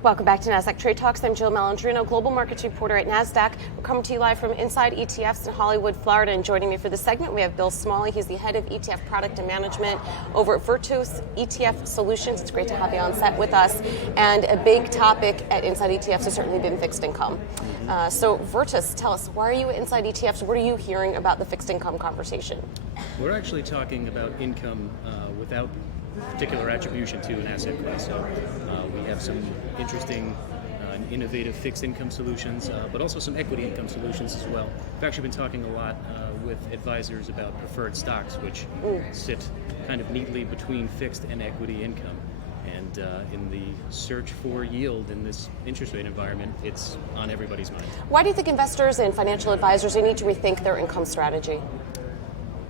Welcome back to Nasdaq Trade Talks. I'm Jill Malandrino, Global Markets Reporter at Nasdaq. We're coming to you live from Inside ETFs in Hollywood, Florida. And joining me for this segment, we have Bill Smalley. He's the head of ETF Product and Management over at Virtus ETF Solutions. It's great to have you on set with us. And a big topic at Inside ETFs has certainly been fixed income. So Virtus, tell us, why are you at Inside ETFs? What are you hearing about the fixed income conversation? We're actually talking about income without particular attribution to an asset class. So we have some interesting and innovative fixed income solutions, but also some equity income solutions as well. We've actually been talking a lot with advisors about preferred stocks, which sit kind of neatly between fixed and equity income. And in the search for yield in this interest rate environment, it's on everybody's mind. Why do you think investors and financial advisors need to rethink their income strategy?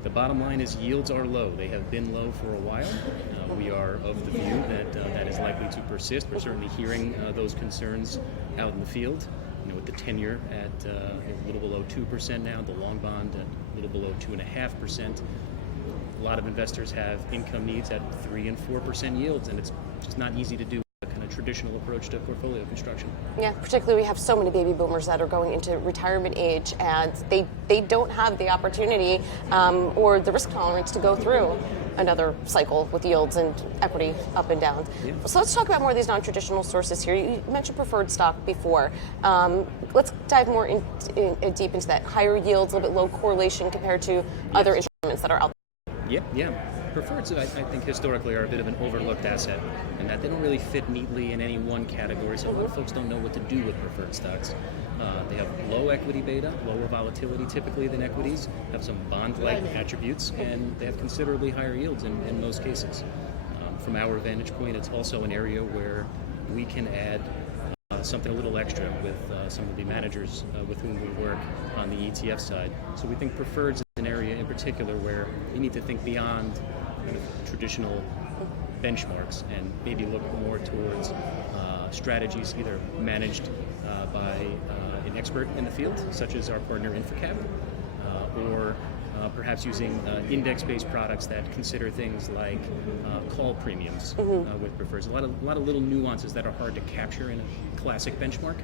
The bottom line is yields are low. They have been low for a while. We are of the view that that is likely to persist. We're certainly hearing those concerns out in the field. With the 10-year at a little below 2% now, the long bond at a little below 2.5%. A lot of investors have income needs at 3 and 4% yields, and it's just not easy to do a kind of traditional approach to portfolio construction. Yeah, particularly we have so many baby boomers that are going into retirement age, and they don't have the opportunity or the risk tolerance to go through another cycle with yields and equity up and down. Yeah. So let's talk about more of these non-traditional sources here. You mentioned preferred stock before. Let's dive more deep into that. Higher yields, a little bit low correlation compared to other instruments that are out there. Yeah. Preferreds, I think, historically are a bit of an overlooked asset, and that they don't really fit neatly in any one category, so a lot of folks don't know what to do with preferred stocks. They have low equity beta, lower volatility typically than equities, have some bond-like attributes, and they have considerably higher yields in most cases. From our vantage point, it's also an area where we can add something a little extra with some of the managers with whom we work on the ETF side. So we think preferreds is an area in particular where you need to think beyond kind of traditional benchmarks and maybe look more towards strategies either managed by an expert in the field, such as our partner InfraCap, or perhaps using index-based products that consider things like call premiums with preferreds. A lot of little nuances that are hard to capture in a classic benchmark.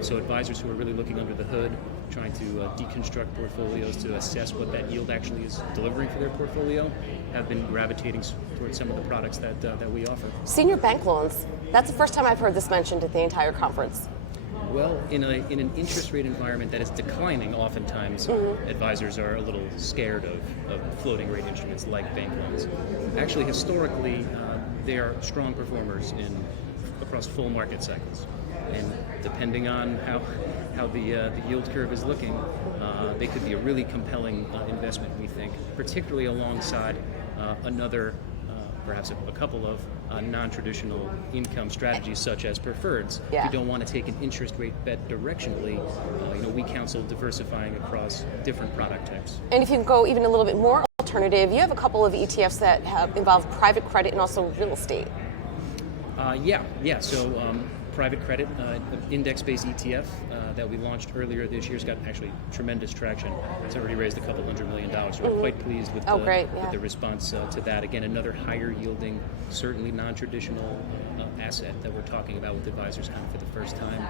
So advisors who are really looking under the hood, trying to deconstruct portfolios to assess what that yield actually is delivering for their portfolio, have been gravitating towards some of the products that we offer. Senior bank loans. That's the first time I've heard this mentioned at the entire conference. Well, in an interest rate environment that is declining, oftentimes advisors are a little scared of floating rate instruments like bank loans. Actually, historically, they are strong performers across full market cycles. And depending on how the yield curve is looking, they could be a really compelling investment, we think, particularly alongside another perhaps a couple of non-traditional income strategies such as preferreds. Yeah. If you don't want to take an interest rate bet directionally, we counsel diversifying across different product types. And if you go even a little bit more alternative, you have a couple of ETFs that have involved private credit and also real estate. Yeah. So private credit, index-based ETF that we launched earlier this year has got actually tremendous traction. It's already raised $200 million. So we're quite pleased with the response to that. Again, another higher yielding, certainly non-traditional asset that we're talking about with advisors kind of for the first time.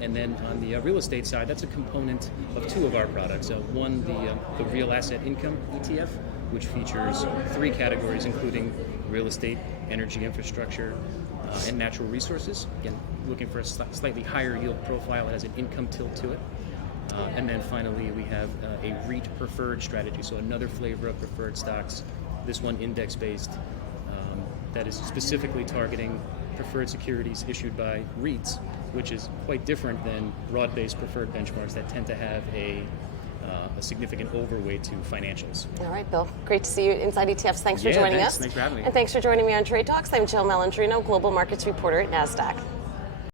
And then on the real estate side, that's a component of two of our products. One, the real asset income ETF, which features three categories, including real estate, energy infrastructure, and natural resources. Again, looking for a slightly higher yield profile. It has an income tilt to it. And then finally, we have a REIT preferred strategy, so another flavor of preferred stocks, this one index-based, that is specifically targeting preferred securities issued by REITs, which is quite different than broad-based preferred benchmarks that tend to have a significant overweight to financials. All right, Bill. Great to see you inside ETFs. Thanks for joining us. Thanks for having me. And thanks for joining me on Trade Talks. I'm Jill Malandrino, Global Markets Reporter at Nasdaq.